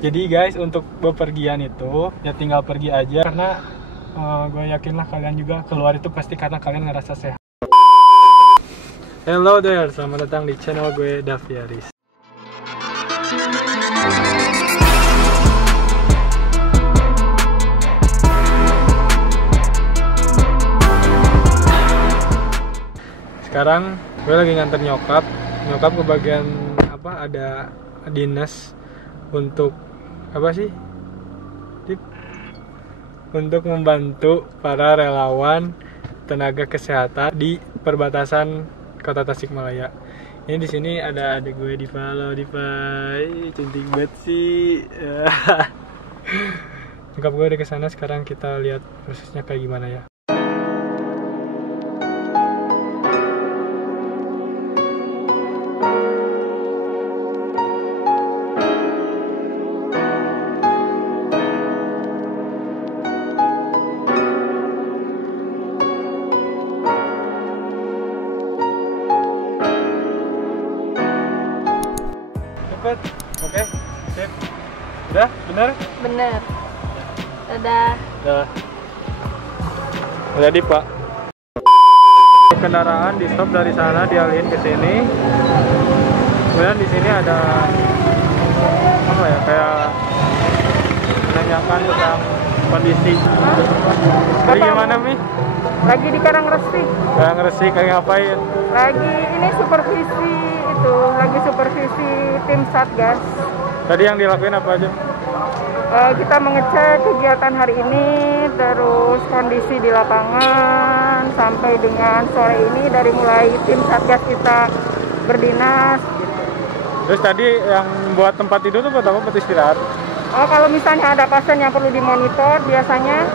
Jadi guys, untuk bepergian itu ya tinggal pergi aja, karena gue yakin lah kalian juga keluar itu pasti karena kalian ngerasa sehat. Hello there, selamat datang di channel gue, Daviaris. Sekarang gue lagi nganter nyokap ke bagian apa, ada dinas untuk apa sih? Untuk membantu para relawan tenaga kesehatan di perbatasan Kota Tasikmalaya. Ini di sini ada adik gue, Diva. Halo Diva, cantik banget sih. Nyokap gue udah kesana, sekarang kita lihat prosesnya kayak gimana ya. Oke, sip. Udah, bener? Bener. Dadah. Udah di Pak. Kendaraan di stop dari sana dialihin ke sini. Kemudian di sini ada apa ya, kayak menanyakan tentang kondisi. Kayak gimana Mi? Lagi di Karangresi. Karangresi kayak ngapain? Lagi ini supervisi itu, lagi supervisi tim Satgas. Tadi yang dilakuin apa aja? Kita mengecek kegiatan hari ini, terus kondisi di lapangan, sampai dengan sore ini dari mulai tim Satgas kita berdinas. Gitu. Terus tadi yang buat tempat tidur tuh buat apa? Buat istirahat? Kalau misalnya ada pasien yang perlu dimonitor, biasanya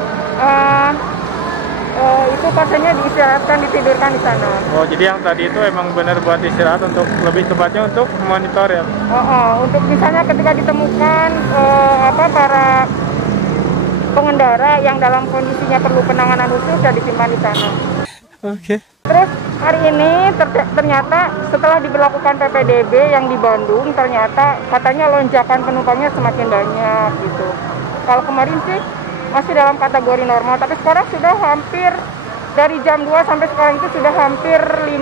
itu pasiennya diistirahatkan, ditidurkan di sana. Oh, jadi yang tadi itu emang benar buat istirahat, untuk lebih tepatnya untuk monitor ya? Untuk misalnya ketika ditemukan para pengendara yang dalam kondisinya perlu penanganan khusus, ya disimpan di sana. Oke. Terus hari ini ternyata setelah diberlakukan PPDB yang di Bandung, ternyata katanya lonjakan penumpangnya semakin banyak gitu. Kalau kemarin sih masih dalam kategori normal, tapi sekarang sudah hampir dari jam 2 sampai sekarang itu sudah hampir 50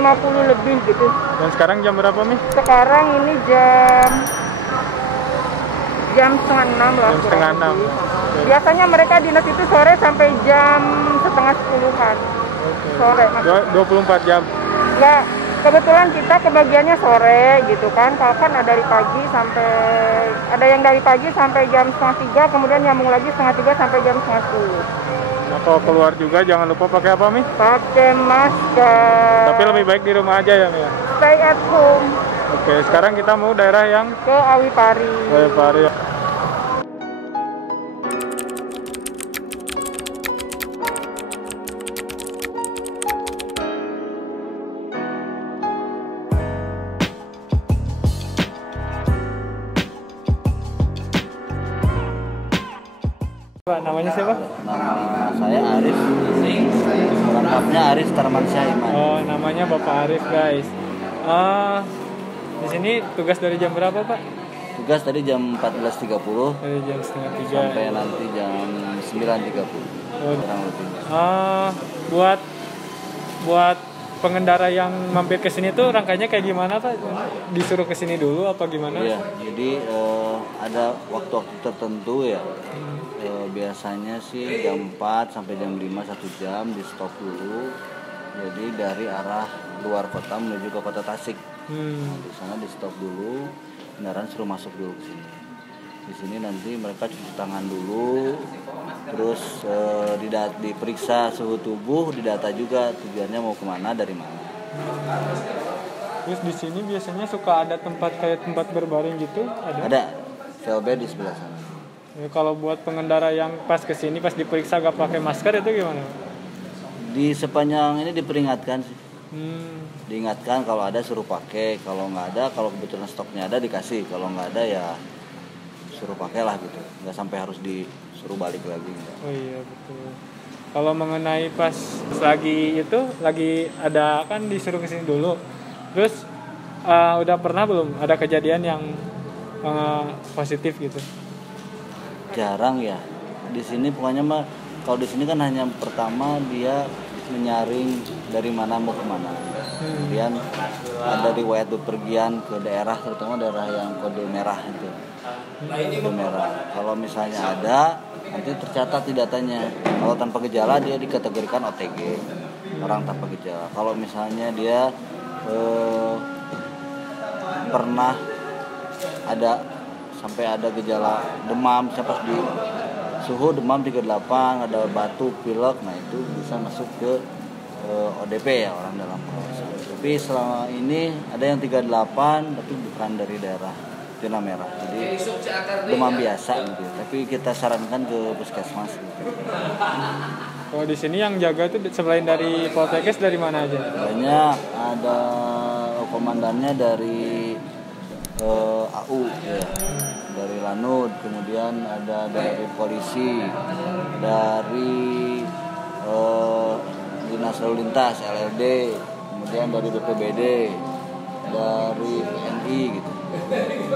lebih gitu. Dan sekarang jam berapa Mi? Sekarang ini jam setengah 6 lah. Jam setengah 6. Biasanya mereka dinas itu sore sampai jam setengah 10-an. Sore. 24 jam. Ya, kebetulan kita kebagiannya sore gitu kan. Kalau kan ada ada yang dari pagi sampai jam setengah 3, kemudian nyambung lagi setengah 3 sampai jam setengah 10. Nah, kalau keluar juga jangan lupa pakai apa Mi? Pakai masker. Tapi lebih baik di rumah aja ya Mi? Stay at home. Oke, sekarang kita mau daerah yang ke Awipari. Awipari. Pak, namanya siapa? Nama saya Arif. Lengkapnya Arif Tarmansyah Iman. Oh, namanya Bapak Arif, guys. Di sini tugas dari jam berapa, Pak? Tugas tadi jam 14.30 Dari jam setengah 3 sampai nanti jam 9.30. Oh. Kurang lebih. Buat pengendara yang mampir ke sini tuh rangkanya kayak gimana, Pak? Disuruh ke sini dulu apa gimana? Iya, jadi ada waktu-waktu tertentu ya. Biasanya sih jam 4 sampai jam 5 1 jam di stop dulu. Jadi dari arah luar kota menuju ke Kota Tasik. Di sana di stop dulu, kendaraan suruh masuk dulu ke sini. Di sini nanti mereka cuci tangan dulu, terus diperiksa suhu tubuh, didata juga tujuannya mau kemana, dari mana. Terus di sini biasanya suka ada kayak tempat berbaring gitu? Ada VLB di sebelah sana. Ya, kalau buat pengendara yang pas kesini pas diperiksa gak pakai masker itu gimana? Di sepanjang ini diperingatkan sih. Diingatkan kalau ada suruh pakai, kalau nggak ada, kalau kebetulan stoknya ada dikasih, kalau nggak ada ya suruh pakai lah gitu, nggak sampai harus disuruh balik lagi. Oh iya betul. Kalau mengenai pas lagi ada kan disuruh kesini dulu, terus udah pernah belum ada kejadian yang positif gitu? Jarang ya. Di sini pokoknya mah kalau di sini kan hanya pertama dia menyaring dari mana mau kemana. Kemudian ada riwayat bepergian ke daerah, terutama daerah yang kode merah itu. Kode merah. Kalau misalnya ada, nanti tercatat di datanya. Kalau tanpa gejala dia dikategorikan OTG, orang tanpa gejala. Kalau misalnya dia pernah ada sampai ada gejala demam, pas di suhu demam 38, ada batuk, pilek, nah itu bisa masuk ke ODP ya, orang dalam pengawasan. Tapi selama ini ada yang 38 tapi bukan dari daerah zona merah, jadi demam biasa gitu. Tapi kita sarankan ke puskesmas gitu. Kalau di sini yang jaga itu selain dari Poltekkes dari mana aja? Banyak, ada komandannya dari AU ya, dari Lanut, kemudian ada dari polisi, dari Dinas Lalu Lintas LLD, kemudian dari BPBD, dari TNI gitu.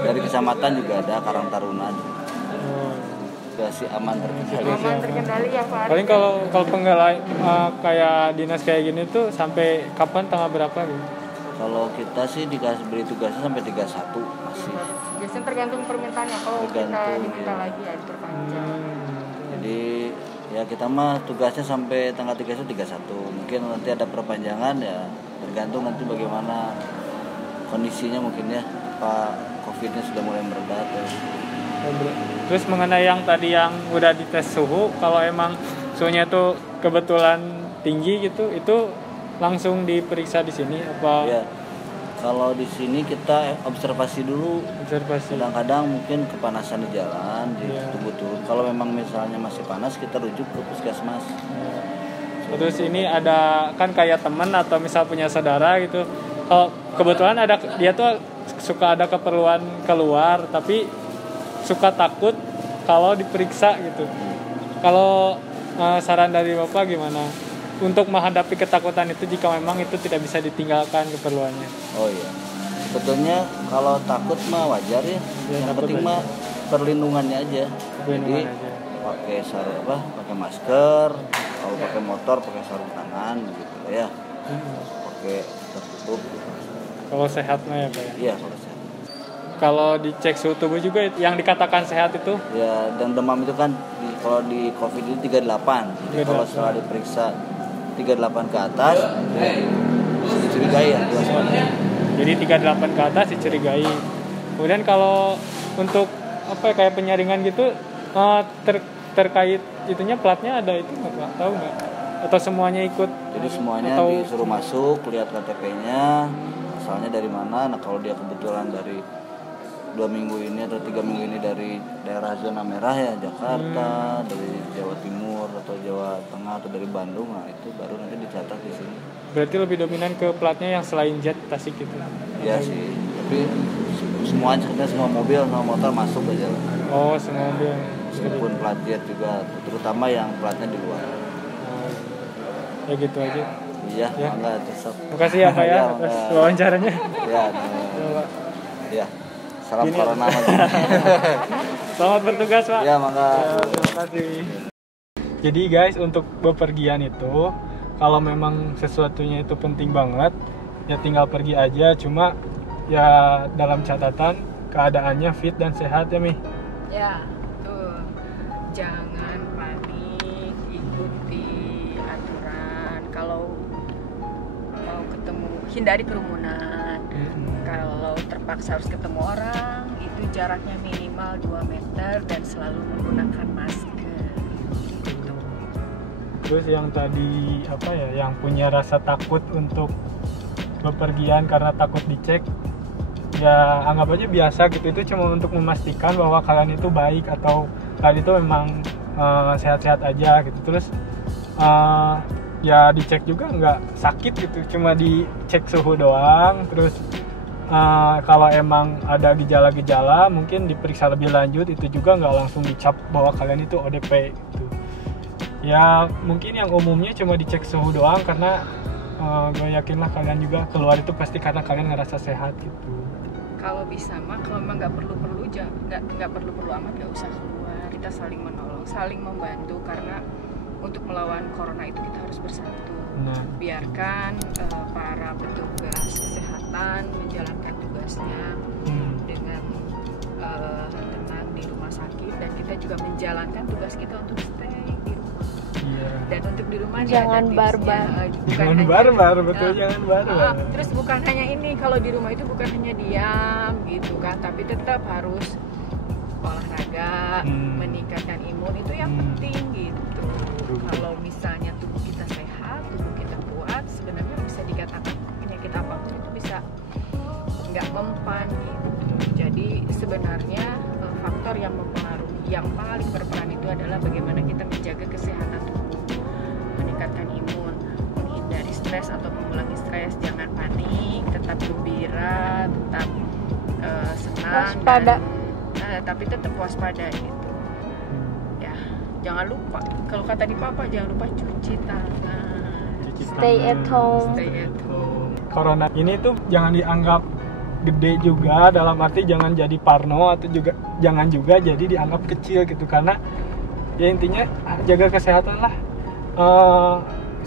Dari kecamatan juga ada Karang Taruna. Situasi aman terkendali. Aman terkendali ya Pak. Paling kalau penggalan kayak dinas kayak gini tuh sampai kapan, tanggal berapa gitu? Kalau kita sih beri tugasnya sampai 31 masih. Biasanya tergantung permintaannya. Kalau kita Tergantung, diminta ya. lagi ya diperpanjang. Jadi ya kita mah tugasnya sampai tanggal 31. Mungkin nanti ada perpanjangan ya, tergantung nanti bagaimana kondisinya mungkin ya. Pak COVID-nya sudah mulai mereda atau. Terus mengenai yang tadi yang udah dites suhu, kalau emang suhunya tuh kebetulan tinggi gitu, itu langsung diperiksa di sini apa? Ya, kalau di sini kita observasi dulu. Observasi. Kadang-kadang mungkin kepanasan di jalan, ditunggu turun. Kalau memang misalnya masih panas, kita rujuk ke puskesmas. Terus ini ada kan kayak teman atau misal punya saudara gitu. Kalau kebetulan ada, dia tuh suka ada keperluan keluar, tapi suka takut kalau diperiksa gitu. Kalau saran dari Bapak gimana untuk menghadapi ketakutan itu jika memang itu tidak bisa ditinggalkan keperluannya? Oh iya, sebetulnya kalau takut mah wajar ya. Yang penting mah perlindungannya aja. Jadi pakai pakai masker, kalau pakai motor pakai sarung tangan gitu ya. Pakai tertutup. Kalau sehat mah ya Pak ya? Iya, kalau sehat. Kalau dicek suhu tubuh juga yang dikatakan sehat itu? Ya, dan demam itu kan kalau di COVID ini 38. Jadi kalau setelah diperiksa 38 ke atas dicurigai ya. Jadi 38 ke atas dicurigai. Kemudian kalau untuk kayak penyaringan gitu terkait itunya platnya ada itu nggak Pak? Tahu nggak? Atau semuanya ikut? Jadi semuanya disuruh masuk, lihat KTP-nya, asalnya dari mana. Nah kalau dia kebetulan dari 2 minggu ini atau 3 minggu ini dari daerah zona merah ya, Jakarta, dari Jawa Timur atau Jawa Tengah atau dari Bandung, nah itu baru nanti dicatat di sini. Berarti lebih dominan ke platnya yang selain jet Tasik gitu? Iya sih, tapi semua mobil sama motor masuk aja. Oh, semua mobil. Meskipun plat jet juga, terutama yang platnya di luar. Ya gitu aja. Iya, ya. Enggak tetap. Makasih ya Pak ya atas wawancaranya. Ya. Salam Gini. corona. Selamat bertugas Pak. Ya, mangga. Terima kasih. Jadi guys, untuk bepergian itu kalau memang sesuatunya itu penting banget, ya tinggal pergi aja. Cuma ya dalam catatan keadaannya fit dan sehat ya Mi. Ya, tuh. Jangan panik, ikuti aturan. Kalau mau ketemu, hindari kerumunan. Kalau terpaksa harus ketemu orang, itu jaraknya minimal 2 meter dan selalu menggunakan masker. Gitu. Terus yang tadi yang punya rasa takut untuk bepergian karena takut dicek, ya anggap aja biasa gitu. Itu cuma untuk memastikan bahwa kalian itu baik atau kalian itu memang sehat-sehat aja gitu. Terus ya dicek juga nggak sakit gitu, cuma dicek suhu doang. Terus kalau emang ada gejala-gejala mungkin diperiksa lebih lanjut, itu juga nggak langsung dicap bahwa kalian itu ODP gitu. Ya mungkin yang umumnya cuma dicek suhu doang karena gue yakin lah kalian juga keluar itu pasti karena kalian ngerasa sehat gitu. Kalau bisa mah, kalau memang nggak perlu amat nggak usah keluar kita saling menolong, saling membantu, karena untuk melawan corona itu kita harus bersatu. Biarkan para petugas kesehatan menjalankan tugasnya dengan tenang di rumah sakit, dan kita juga menjalankan tugas kita untuk stay di rumah. Dan untuk di rumah jangan barbar. Jangan barbar, betul, jangan barbar. Terus bukan hanya ini, kalau di rumah itu bukan hanya diam gitu kan, tapi tetap harus olahraga, meningkatkan imun, itu yang penting gitu. Kalau misalnya tubuh kita sehat, tubuh kita kuat, sebenarnya bisa dikatakan penyakit apapun itu bisa nggak mempan gitu. Jadi sebenarnya faktor yang mempengaruhi, yang paling berperan itu adalah bagaimana kita menjaga kesehatan tubuh, meningkatkan imun, menghindari stres atau mengulangi stres, jangan panik, tetap gembira, tetap senang, waspada. Tapi tetap waspada gitu. Ya, jangan lupa, kalau kata di papa, jangan lupa cuci tangan. Stay at home. Stay at home. Corona ini tuh jangan dianggap gede juga, dalam arti jangan jadi parno, atau juga jangan juga jadi dianggap kecil gitu, karena ya intinya jaga kesehatan lah.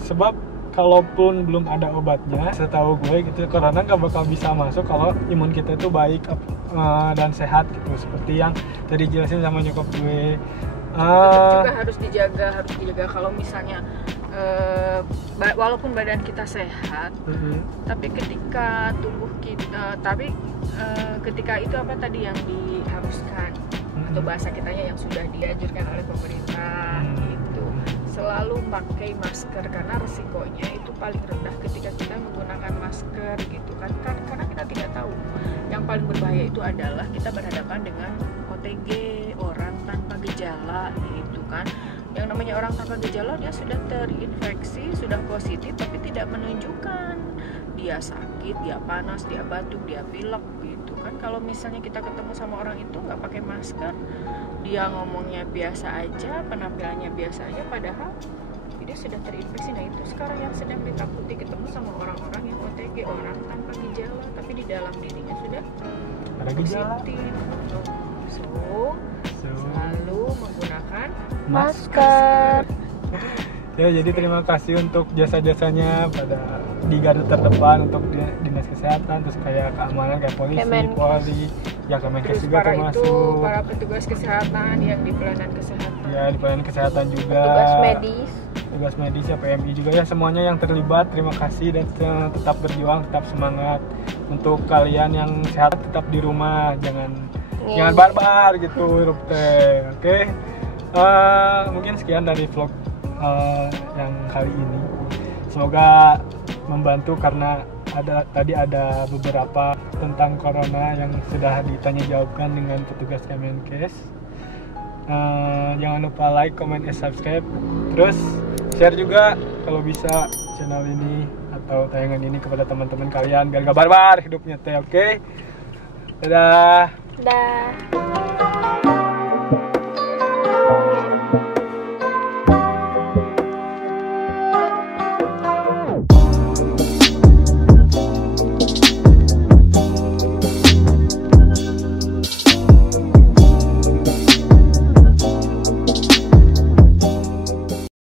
Sebab kalaupun belum ada obatnya, setahu gue gitu, corona nggak bakal bisa masuk kalau imun kita itu baik dan sehat gitu, seperti yang tadi jelasin sama nyokap gue. Tetap juga harus dijaga. Kalau misalnya walaupun badan kita sehat, tapi ketika tubuh kita, ketika itu apa tadi yang diharuskan, atau bahasa kitanya yang sudah dianjurkan oleh pemerintah gitu, selalu pakai masker, karena resikonya itu paling rendah ketika kita menggunakan masker gitu kan, karena kita tidak tahu, yang paling berbahaya itu adalah kita berhadapan dengan OTG, orang tanpa gejala gitu kan. Yang namanya orang tanpa gejala, dia sudah terinfeksi, sudah positif, tapi tidak menunjukkan dia sakit, dia panas, dia batuk, dia pilek gitu kan. Kalau misalnya kita ketemu sama orang itu nggak pakai masker, dia ngomongnya biasa aja, penampilannya biasa aja, padahal dia sudah terinfeksi. Nah itu sekarang yang sedang ditakuti, ketemu sama orang-orang yang OTG, orang tanpa gejala, tapi di dalam dirinya sudah Ada gejala. positif. So selalu menggunakan Masker. Ya, jadi terima kasih untuk jasa-jasanya pada di garda terdepan untuk dinas kesehatan, terus kayak keamanan kayak polisi, Kemenkes. Polri, ya Kemenkes terus juga para termasuk. itu para petugas kesehatan yang di pelayanan kesehatan. Ya, di pelayanan kesehatan juga. Tugas medis ya, PMI juga ya, semuanya yang terlibat terima kasih, dan tetap berjuang, tetap semangat. Untuk kalian yang sehat tetap di rumah, jangan barbar gitu hirup teh. Oke. Mungkin sekian dari vlog yang kali ini. Semoga membantu, karena tadi ada beberapa tentang corona yang sudah ditanya jawabkan dengan petugas Kemenkes. Jangan lupa like, comment, and subscribe. Terus share juga kalau bisa channel ini atau tayangan ini kepada teman-teman kalian biar gak barbar hidupnya teh. Oke. Dadah. Dah.